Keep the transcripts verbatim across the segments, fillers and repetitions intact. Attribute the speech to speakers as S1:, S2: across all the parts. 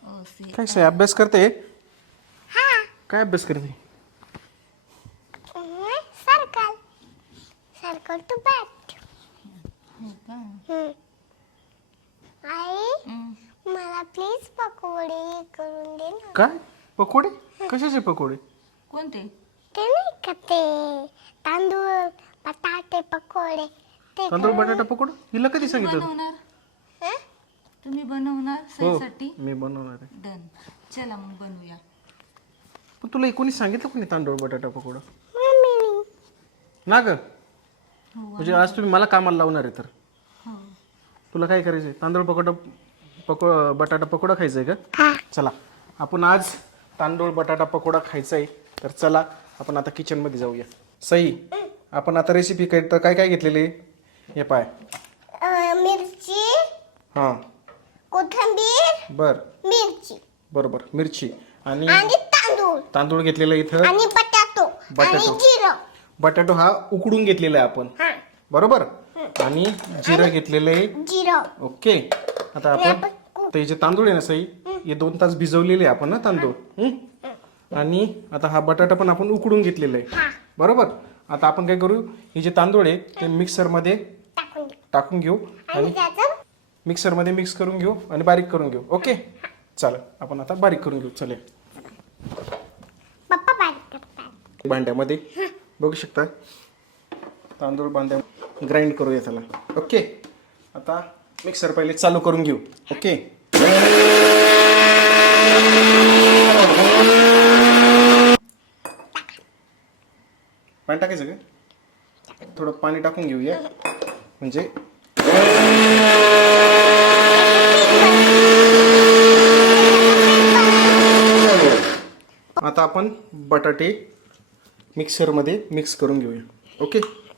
S1: ओ C
S2: काय सई अभ्यास करते?
S3: हा
S2: काय अभ्यास करते?
S3: Circle circle to bat.
S1: हो का?
S3: आई
S1: हं.
S3: मला प्लीज पकोडे करून दे ना.
S2: काय पकोडे? कशाचे पकोडे?
S1: कोणते?
S3: ते नाही का ते तांदूळ बटाटे पकोडे ते
S2: तांदूळ
S3: करून-
S2: बटाटा पकोडा? हिला कधी
S1: तुम्ही
S2: सांगितलं?
S1: बनवणार?
S3: हं?
S1: तुम्ही बनवणार
S2: हो
S1: सईसाठी?
S2: मी बनवणार आहे.
S1: डन. चला मग बनवूया.
S2: पण तुला कोणी सांगितलं कोणी तांदूळ बटाटा पकोडा?
S3: मम्मीनी.
S2: ना ग
S1: हो
S2: म्हणजे आज तुम्ही मला कामाला लावणार आहे तर
S1: हो.
S2: तुला काय करायचंय? तांदूळ पकोडा पको बटाटा पकोडा खायचा आहे का?
S3: हा
S2: चला आपण आज तांदूळ बटाटा पकोडा खायचा आहे तर चला आपण आता किचनमध्ये जाऊया. सई आपण आता रेसिपी काय तर काय काय घेतलेली? हे पाय.
S3: अं, मिरची
S2: हां
S3: कोथिंबीर
S2: बर
S3: मिरची
S2: बरोबर मिरची आणि
S3: आणि तांदूळ
S2: तांदूळ घेतलेला इथं.
S3: आणि बटाटो आणि
S2: बटाटो.
S3: जिरं.
S2: बटाटो हा उकडून घेतलेला आहे आपण
S3: हा
S2: बरोबर आणि जिरं घेतलेलं आहे.
S3: जिरं.
S2: ओके आता आपण ते जे तांदूळ आहे ना सई हे दोन तास भिजवलेले आहे आपण ना तांदूळ हं? आणि आता हा बटाटा पण आपण उकडून घेतलेला आहे
S3: हा
S2: बरोबर. आता आपण काय करू हे जे तांदूळ आहे ते मिक्सरमध्ये
S3: टाकून दे.
S2: टाकून घेऊ
S3: आणि
S2: आणि
S3: त्याचं
S2: मिक्सरमध्ये मिक्स करून घेऊ आणि बारीक करून घेऊ. ओके चालेल आपण आता बारीक करून घेऊ. चालेल
S3: पप्पा बारीक करतात.
S2: भांड्यामध्ये बघू शकता तांदूळ भांड्या ग्राइंड करूया त्याला. ओके आता मिक्सर पहिले चालू करून घेऊ. ओके पाणी टाकायचं का? थोडं पाणी टाकून घेऊया म्हणजे आता आपण बटाटे मिक्सरमध्ये मिक्स करून घेऊया. ओके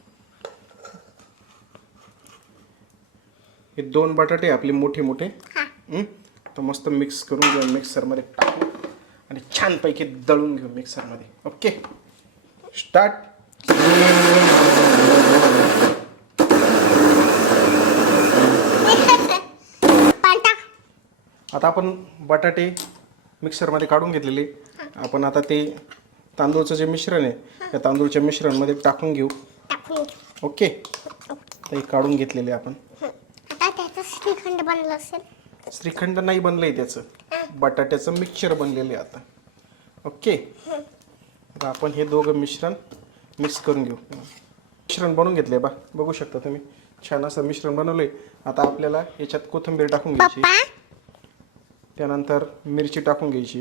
S2: हे दोन बटाटे आपले मोठे मोठे हं? तर मस्त मिक्स करून घेऊ मिक्सरमध्ये टाकू आणि छानपैकी दळून घेऊ मिक्सरमध्ये. Okay start.
S3: पाणी टाक.
S2: आता आपण बटाटे मिक्सरमध्ये काढून घेतलेले आपण आता ते तांदूळचं जे मिश्रण आहे त्या तांदूळच्या मिश्रणमध्ये टाकून घेऊ.
S3: टाकून दे.
S2: ओके ते काढून घेतलेले आपण.
S3: आता त्याचं श्रीखंड बनलं असेल.
S2: श्रीखंड नाही बनलंय त्याचं बटाट्याचं मिक्सचर बनलेलं आहे आता. ओके आता आपण हे दोघं मिश्रण मिक्स करून घेऊ. मिश्रण बनवून घेतले बा बघू शकता तुम्ही छान असं मिश्रण बनवलंय. आता आपल्याला याच्यात कोथिंबीर टाकून घ्यायची
S3: पप्पा
S2: त्यानंतर मिरची टाकून घ्यायची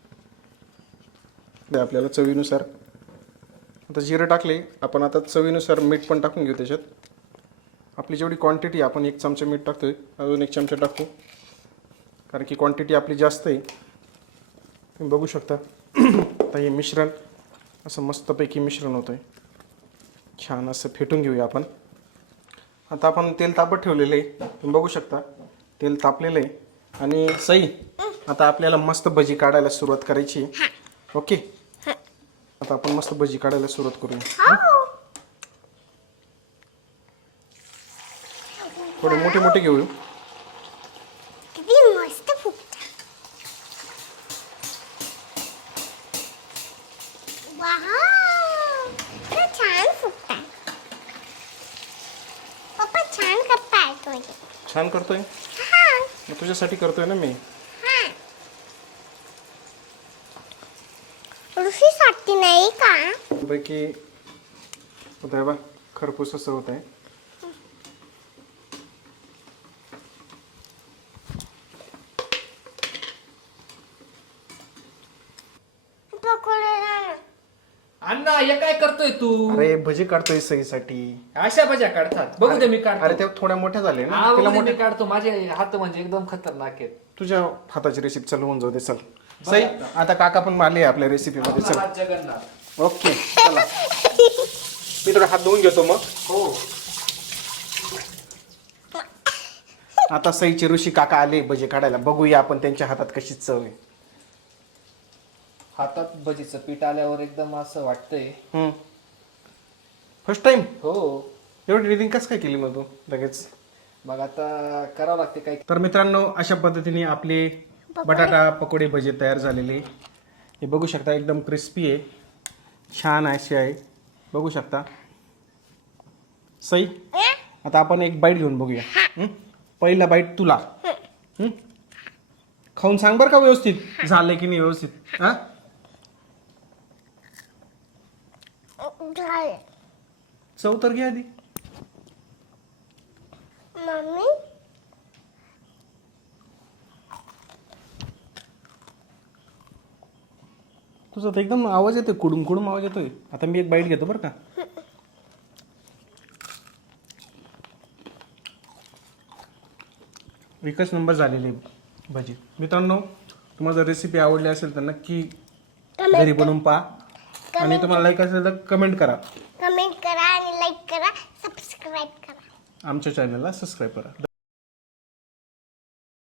S2: आपल्याला चवीनुसार. आता जिरं टाकले आपण आता चवीनुसार मीठ पण टाकून घेऊ त्याच्यात. आपली जेवढी क्वांटिटी आपण एक चमचा मीठ टाकतोय अजून एक चमचा टाकू कारण की क्वांटिटी आपली जास्त आहे तुम्ही बघू शकता. आता हे मिश्रण असं मस्तपैकी मिश्रण होतं आहे. छान असं फेटून घेऊया आपण. आता आपण तेल तापत ठेवलेलं आहे तुम्ही बघू शकता तेल तापलेलं आहे. आणि सई आता आपल्याला मस्त भजी काढायला सुरुवात करायची. ओके आता आपण मस्त भजी काढायला सुरुवात करूया. थोडे मोठे मोठे घेऊ.
S3: किती मस्त फुगतात. वाव किती छान फुगतात. पप्पा छान करताय तुम्ही.
S2: छान करतोय
S3: हा
S2: मग तुझ्यासाठी करतोय ना मी.
S3: हा ऋषीसाठी नाही का?
S2: पैकी होत आहे बा खरपूस असं होत आहे.
S3: पकोडे
S4: अण्णा हे काय करतोय तू
S2: अरे भजी काढतोय सईसाठी.
S4: अशा भज्या काढतात बघू दे मी
S2: अरे
S4: काढतो
S2: ते थोड्या मोठ्या झाले ना
S4: हा,
S2: तिला
S4: बघू दे,
S2: मोठे
S4: मी काढतो माझे हात म्हणजे एकदम खतरनाक आहेत.
S2: तुझ्या हाताची रेसिपी चालू होऊन जाऊ दे. चल सई आता काका पण मारले आपल्या रेसिपीमध्ये. चल
S4: आपला हात जगन्नाथ.
S2: ओके चला मी थोडा हात धुवून घेतो मग.
S4: हो
S2: आता सईचे ऋषी काका आले भजी काढायला बघूया आपण त्यांच्या हातात कशी चव आहे.
S4: हातात भजीचं पीठ आल्यावर एकदम असं वाटतंय.
S2: फर्स्ट टाइम
S4: हो
S2: एवढी रिडिंग कसं काय केली मग तू लगेच?
S4: मग आता करावं लागते काय.
S2: तर मित्रांनो अशा पद्धतीने आपले बटाटा पकोडे भजे तयार झालेले. हे बघू शकता एकदम क्रिस्पी आहे, छान अशी आहे, बघू शकता. सई, आता आपण एक बाईट घेऊन बघूया. हं? पहिला बाईट तुला. हं? खाऊन सांग बरं का व्यवस्थित झालंय की नाही व्यवस्थित. हा
S3: झालं.
S2: चव तर घ्या आधी.
S3: मम्मी
S2: तुझा तर एकदम आवाज येतोय, कुडूम कुडूम आवाज येतोय. आता मी एक बाईट घेतो बरं का. एकच नंबर झालेली आहे भजी. मित्रांनो, तुम्हाला जर रेसिपी आवडली असेल तर नक्की घरी बनवून पहा आणि तुम्हाला लाईक असेल तर कमेंट करा,
S3: कमेंट करा आणि लाईक करा, सबस्क्राईब करा.
S2: आमच्या चॅनलला सबस्क्राईब करा.